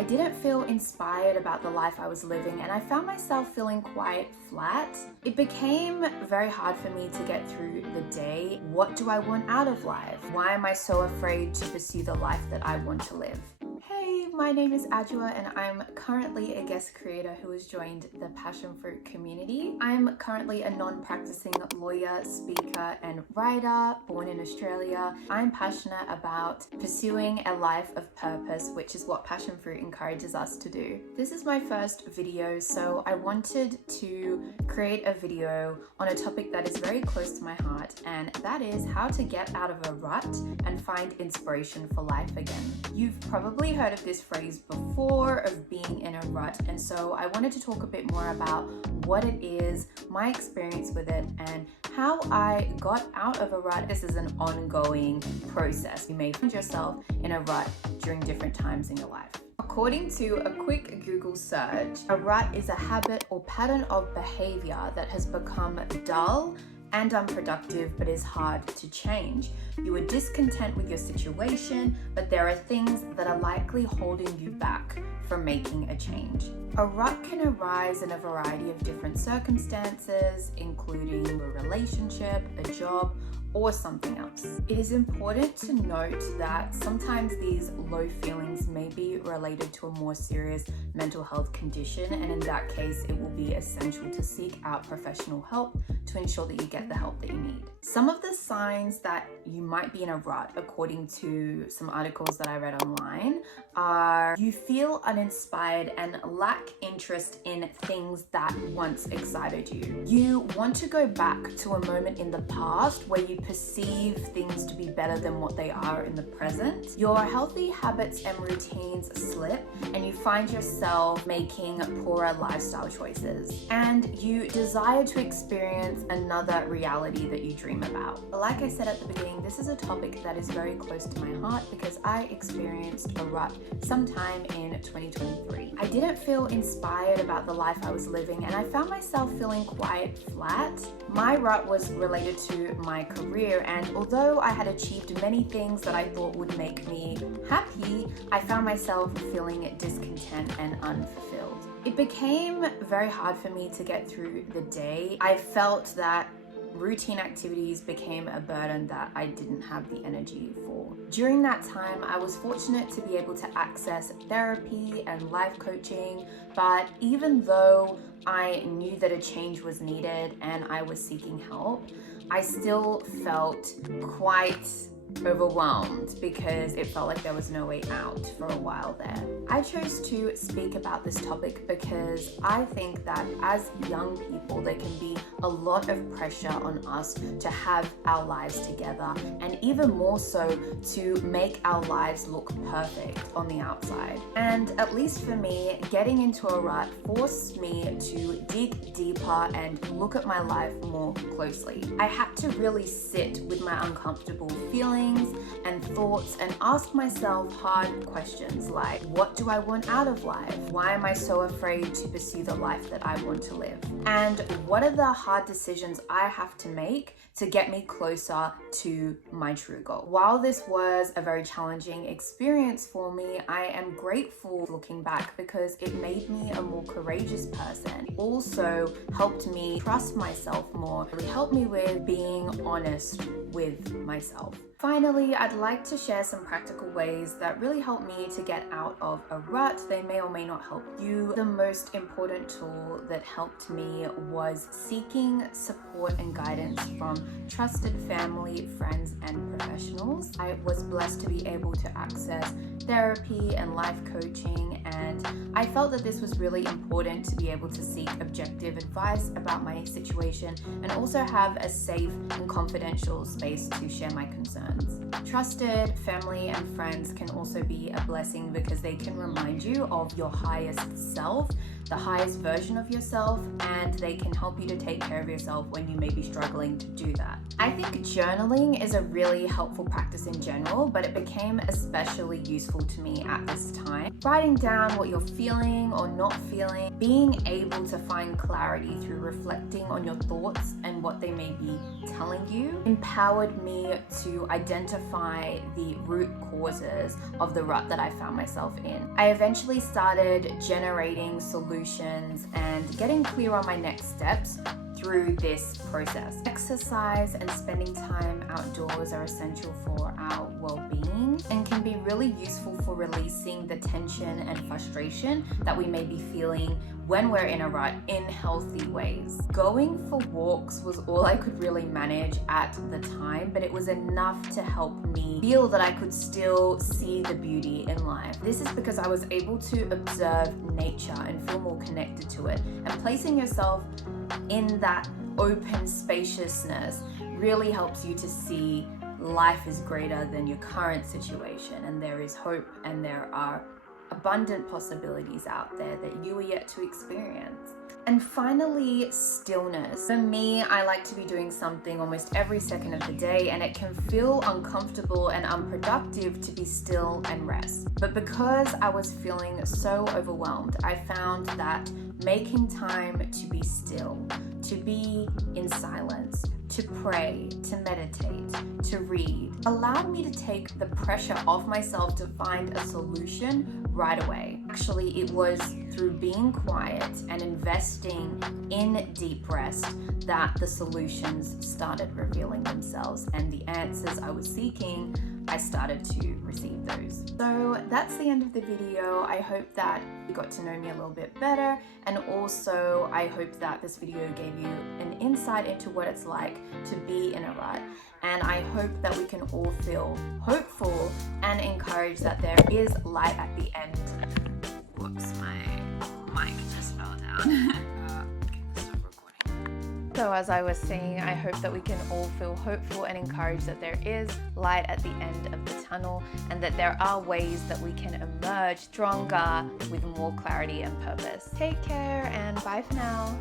I didn't feel inspired about the life I was living, and I found myself feeling quite flat. It became very hard for me to get through the day. What do I want out of life? Why am I so afraid to pursue the life that I want to live? Hey, my name is Adjoa and I'm currently a guest creator who has joined the Passionfroot community. I'm currently a non-practicing lawyer, speaker and writer born in Australia. I'm passionate about pursuing a life of purpose, which is what Passionfruit encourages us to do. This is my first video, so I wanted to create a video on a topic that is very close to my heart, and that is how to get out of a rut and find inspiration for life again. You've probably heard of this phrase before, of being in a rut, and so I wanted to talk a bit more about what it is, my experience with it, and how I got out of a rut. This is an ongoing process. You may find yourself in a rut during different times in your life. According to a quick Google search, a rut is a habit or pattern of behavior that has become dull and unproductive but is hard to change. You are discontent with your situation, but there are things that are likely holding you back from making a change. A rut can arise in a variety of different circumstances, including a relationship, a job, or something else. It is important to note that sometimes these low feelings may be related to a more serious mental health condition, and in that case, it will be essential to seek out professional help to ensure that you get the help that you need. Some of the signs that you might be in a rut, according to some articles that I read online, are you feel uninspired and lack interest in things that once excited you. You want to go back to a moment in the past where you perceive things to be better than what they are in the present. Your healthy habits and routines slip, and you find yourself making poorer lifestyle choices. And you desire to experience another reality that you dream about. Like I said at the beginning, this is a topic that is very close to my heart because I experienced a rut sometime in 2023. I didn't feel inspired about the life I was living, and I found myself feeling quite flat. My rut was related to my career, and although I had achieved many things that I thought would make me happy, I found myself feeling discontent and unfulfilled. It became very hard for me to get through the day. I felt that routine activities became a burden that I didn't have the energy for. During that time, I was fortunate to be able to access therapy and life coaching, but even though I knew that a change was needed and I was seeking help, I still felt quite overwhelmed because it felt like there was no way out for a while there. I chose to speak about this topic because I think that as young people, there can be a lot of pressure on us to have our lives together, and even more so to make our lives look perfect on the outside. And at least for me, getting into a rut forced me to dig deeper and look at my life more closely. I had to really sit with my uncomfortable feelings and thoughts and ask myself hard questions like, what do I want out of life? Why am I so afraid to pursue the life that I want to live? And what are the hard decisions I have to make to get me closer to my true goal? While this was a very challenging experience for me, I am grateful looking back because it made me a more courageous person. It also helped me trust myself more. It helped me with being honest with myself. Finally, I'd like to share some practical ways that really helped me to get out of a rut. They may or may not help you. The most important tool that helped me was seeking support and guidance from trusted family, friends, and professionals. I was blessed to be able to access therapy and life coaching, and I felt that this was really important to be able to seek objective advice about my situation and also have a safe and confidential space to share my concerns. Trusted family and friends can also be a blessing because they can remind you of your highest self, the highest version of yourself, and they can help you to take care of yourself when you may be struggling to do that. I think journaling is a really helpful practice in general, but it became especially useful to me at this time. Writing down what you're feeling or not feeling, being able to find clarity through reflecting on your thoughts and what they may be telling you, empowered me to identify identify the root causes of the rut that I found myself in. I eventually started generating solutions and getting clear on my next steps through this process. Exercise and spending time outdoors are essential for our well-being and can be really useful for releasing the tension and frustration that we may be feeling when we're in a rut in healthy ways. Going for walks was all I could really manage at the time, but it was enough to help me feel that I could still see the beauty in life. This is because I was able to observe nature and feel more connected to it, and placing yourself in that open spaciousness really helps you to see life is greater than your current situation, and there is hope and there are abundant possibilities out there that you are yet to experience. And finally, stillness. For me, I like to be doing something almost every second of the day, and it can feel uncomfortable and unproductive to be still and rest. But because I was feeling so overwhelmed, I found that making time to be still, to be in silence, to pray, to meditate, to read, allowed me to take the pressure off myself to find a solution right away. Actually, it was through being quiet and investing in deep rest that the solutions started revealing themselves, and the answers I was seeking, I started to receive those. So that's the end of the video. I hope that you got to know me a little bit better, and also I hope that this video gave you an insight into what it's like to be in a rut. And I hope that we can all feel hopeful and encouraged that there is light at the end. Whoops, my mic just fell down. So as I was saying, I hope that we can all feel hopeful and encouraged that there is light at the end of the tunnel, and that there are ways that we can emerge stronger with more clarity and purpose. Take care and bye for now.